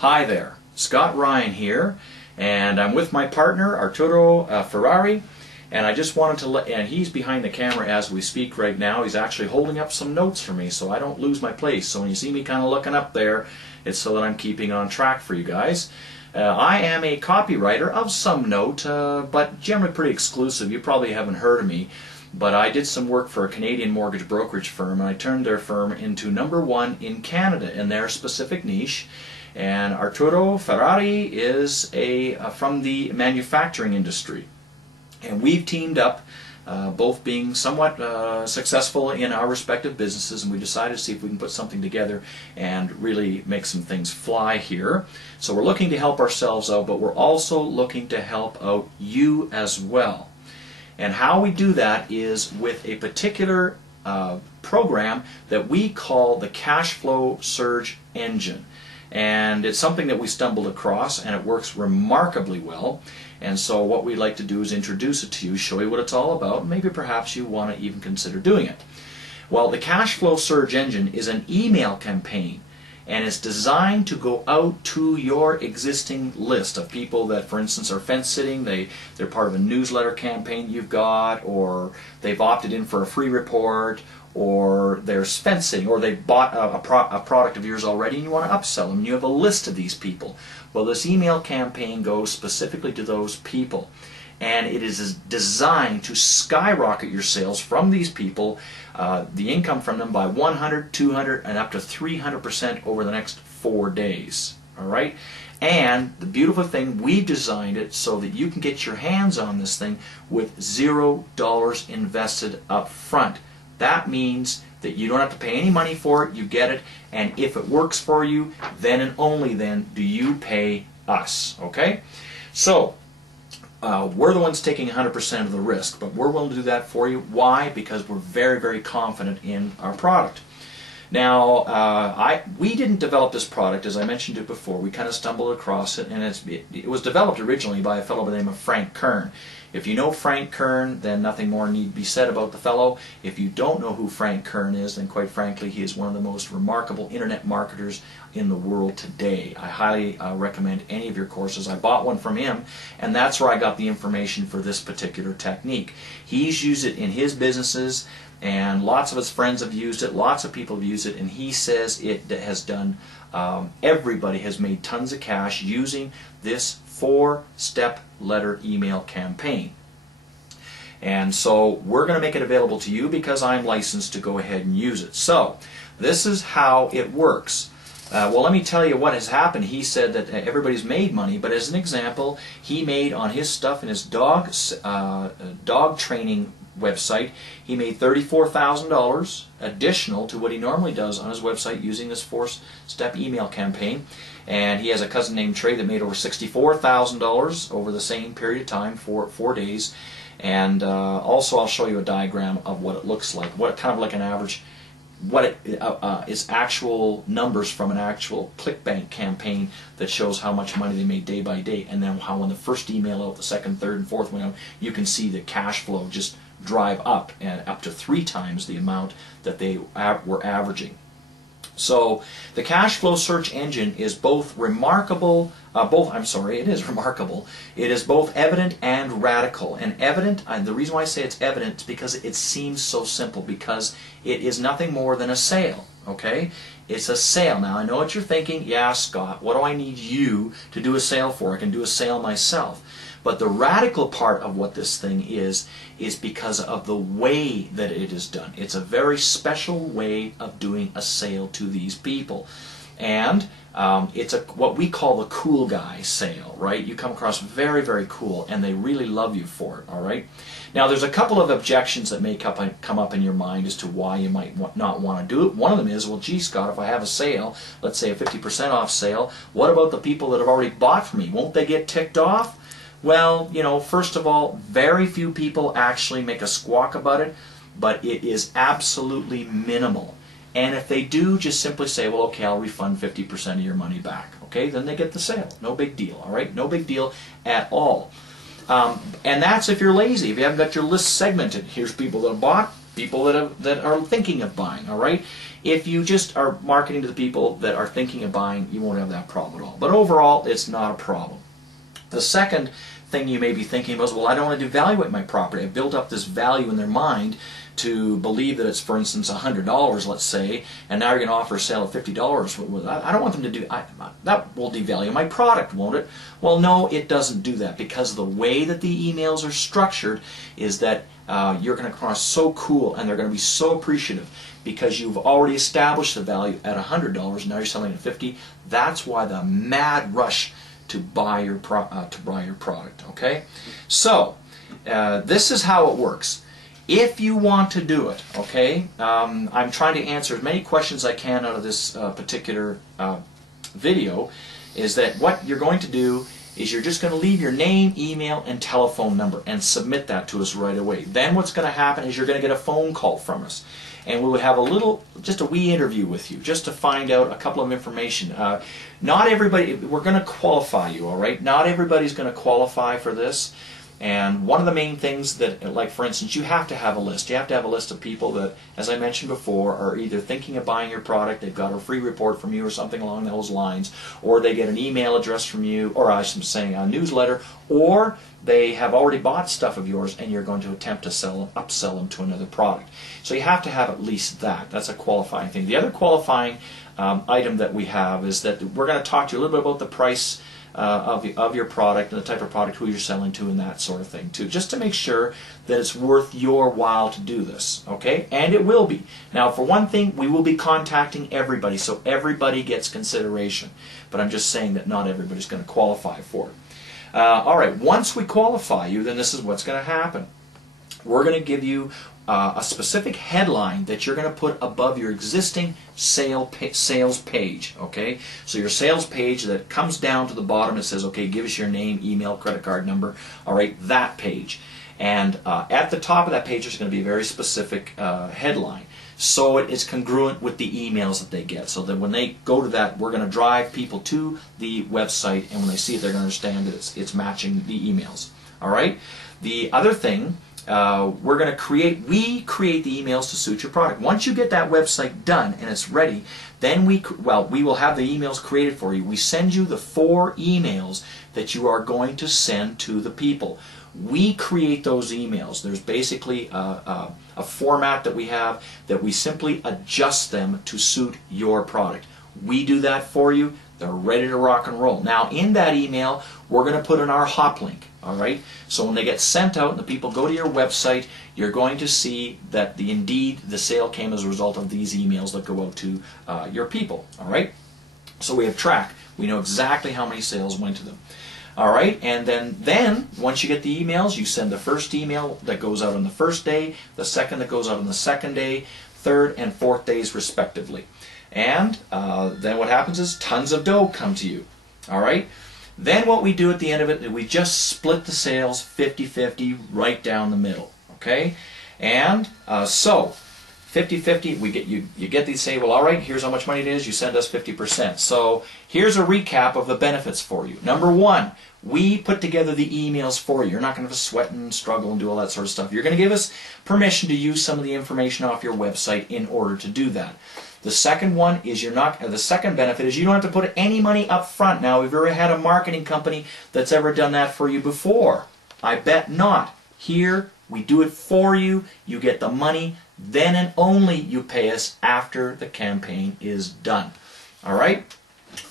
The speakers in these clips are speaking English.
Hi there, Scott Ryan here, and I'm with my partner Arturo Ferrari, and I just wanted to let, and he's behind the camera as we speak right now. He's actually holding up some notes for me so I don't lose my place. So when you see me kind of looking up there, it's so that I'm keeping on track for you guys. I am a copywriter of some note, but generally pretty exclusive. You probably haven't heard of me, but I did some work for a Canadian mortgage brokerage firm, and I turned their firm into #1 in Canada in their specific niche. And Arturo Ferrari is from the manufacturing industry, and we've teamed up, both being somewhat successful in our respective businesses, and we decided to see if we can put something together and really make some things fly here. So we're looking to help ourselves out, but we're also looking to help out you as well. And how we do that is with a particular program that we call the Cash Flow Surge Engine. And it's something that we stumbled across, and it works remarkably well. And so what we'd like to do is introduce it to you, show you what it's all about, and maybe perhaps you want to even consider doing it. Well, the Cash Flow Surge Engine is an email campaign, and it's designed to go out to your existing list of people that, for instance, are fence sitting. They're part of a newsletter campaign you've got, or they've opted in for a free report, or they're fence sitting, or they bought a product of yours already and you want to upsell them, and you have a list of these people. Well, this email campaign goes specifically to those people, and it is designed to skyrocket your sales from these people, the income from them, by 100, 200, and up to 300% over the next 4 days. All right? And the beautiful thing, we've designed it so that you can get your hands on this thing with $0 invested up front. That means that you don't have to pay any money for it, you get it, and if it works for you, then and only then do you pay us, okay? So, we're the ones taking 100% of the risk, but we're willing to do that for you. Why? Because we're very, very confident in our product. Now, we didn't develop this product, as I mentioned it before. We kind of stumbled across it, and it was developed originally by a fellow by the name of Frank Kern. If you know Frank Kern, then nothing more need be said about the fellow. If you don't know who Frank Kern is, then quite frankly, he is one of the most remarkable internet marketers in the world today. I highly recommend any of your courses. I bought one from him, and that's where I got the information for this particular technique. He's used it in his businesses, and lots of his friends have used it, lots of people have used it, and he says it has done, everybody has made tons of cash using this 4-step letter email campaign. And so we're going to make it available to you because I'm licensed to go ahead and use it. So this is how it works. Well, let me tell you what has happened. He said that everybody's made money, but as an example, he made on his stuff in his dog training website, he made $34,000 additional to what he normally does on his website using this 4-step email campaign. And he has a cousin named Trey that made over $64,000 over the same period of time, for 4 days. And also I'll show you a diagram of what it looks like, what kind of like an average, what it is actual numbers from an actual ClickBank campaign that shows how much money they made day by day, and then how when the first email out, the second, third, and fourth went out, you can see the cash flow just drive up, and up to 3 times the amount that they were averaging. So the Cash Flow Search Engine is both remarkable, it is remarkable. It is both evident and radical. And evident, the reason why I say it's evident is because it seems so simple, because it is nothing more than a sale, okay? It's a sale. Now I know what you're thinking, yeah, Scott, what do I need you to do a sale for? I can do a sale myself. But the radical part of what this thing is because of the way that it is done. It's a very special way of doing a sale to these people. And it's what we call the cool guy sale, right? You come across very, very cool, and they really love you for it, all right? Now, there's a couple of objections that may come up in your mind as to why you might not want to do it. One of them is, well, gee, Scott, if I have a sale, let's say a 50% off sale, what about the people that have already bought from me? Won't they get ticked off? Well, you know, first of all, very few people actually make a squawk about it, but it is absolutely minimal. And if they do, just simply say, well, okay, I'll refund 50% of your money back. Okay, then they get the sale. No big deal, all right? No big deal at all. And that's if you're lazy, if you haven't got your list segmented. Here's people that have bought, people that are thinking of buying, all right? If you just are marketing to the people that are thinking of buying, you won't have that problem at all. But overall, it's not a problem. The second thing you may be thinking about is, well, I don't want to devaluate my property. I built up this value in their mind to believe that it's, for instance, $100, let's say, and now you're going to offer a sale of $50. I don't want them to do that. Will devalue my product, won't it? Well, no, it doesn't do that, because the way that the emails are structured is that you're going to come across so cool, and they're going to be so appreciative because you've already established the value at $100. Now you're selling at $50. That's why the mad rush to buy your product. Okay, so this is how it works. If you want to do it, okay, I'm trying to answer as many questions as I can out of this particular video. Is that what you're going to do? Is you're just going to leave your name, email, and telephone number and submit that to us right away. Then what's going to happen is you're going to get a phone call from us, and we would have just a wee interview with you, just to find out a couple of information. Not everybody, we're going to qualify you, all right? Not everybody's going to qualify for this. And one of the main things that, like for instance, you have to have a list. You have to have a list of people that, as I mentioned before, are either thinking of buying your product, they've got a free report from you or something along those lines, or they get an email address from you, or I'm saying a newsletter, or they have already bought stuff of yours and you're going to attempt to upsell them to another product. So you have to have at least that. That's a qualifying thing. The other qualifying item that we have is that we're going to talk to you a little bit about the price of your product and the type of product, who you're selling to, and that sort of thing too, just to make sure that it's worth your while to do this, okay? And it will be. Now, for one thing, we will be contacting everybody, so everybody gets consideration. But I'm just saying that not everybody's going to qualify for it. All right, once we qualify you, then this is what's going to happen. We're going to give you a specific headline that you're going to put above your existing sales page, okay? So your sales page that comes down to the bottom, it says, okay, give us your name, email, credit card number, all right, that page. And at the top of that page, there's going to be a very specific headline. So it is congruent with the emails that they get. So that when they go to that, we're going to drive people to the website, and when they see it, they're going to understand that it's matching the emails, all right? The other thing, we create the emails to suit your product. Once you get that website done and it's ready, then we will have the emails created for you. We send you the 4 emails that you are going to send to the people. We create those emails. There's basically a format that we have that we simply adjust them to suit your product. We do that for you. They're ready to rock and roll. Now, in that email, we're going to put in our hop link. All right. So when they get sent out and the people go to your website, you're going to see that indeed the sale came as a result of these emails that go out to your people. All right. So we have track. We know exactly how many sales went to them. All right. And then once you get the emails, you send the first email that goes out on the first day, the second that goes out on the second day, third and fourth days respectively. And then what happens is tons of dough come to you. All right. Then what we do at the end of it, we just split the sales 50-50 right down the middle. Okay. And so 50-50, you get these, say, well, all right, here's how much money it is. You send us 50%. So here's a recap of the benefits for you. Number 1, we put together the emails for you. You're not going to sweat and struggle and do all that sort of stuff. You're going to give us permission to use some of the information off your website in order to do that. The second one is the second benefit is you don't have to put any money up front. Now, we've already had a marketing company that's ever done that for you before. I bet not. Here, we do it for you. You get the money. Then and only you pay us after the campaign is done. All right?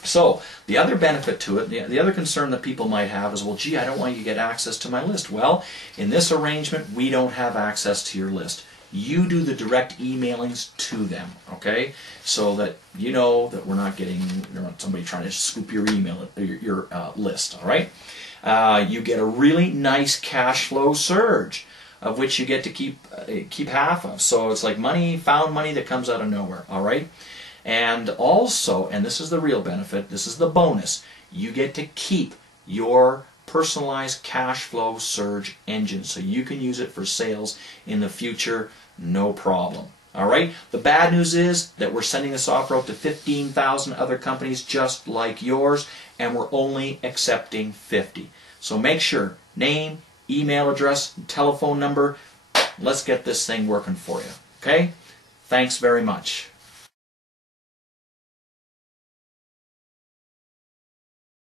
So, the other benefit to it, the other concern that people might have is, well, gee, I don't want you to get access to my list. Well, in this arrangement, we don't have access to your list. You do the direct emailings to them, okay? So that you know that we're not getting somebody trying to scoop your email, your list, all right? You get a really nice cash flow surge, of which you get to keep half of. So it's like found money that comes out of nowhere, all right? And also, and this is the real benefit, this is the bonus, you get to keep your personalized cash flow surge engine, so you can use it for sales in the future, no problem. All right. The bad news is that we're sending this offer out to 15,000 other companies just like yours, and we're only accepting 50. So make sure, name, email address, telephone number. Let's get this thing working for you. Okay? Thanks very much.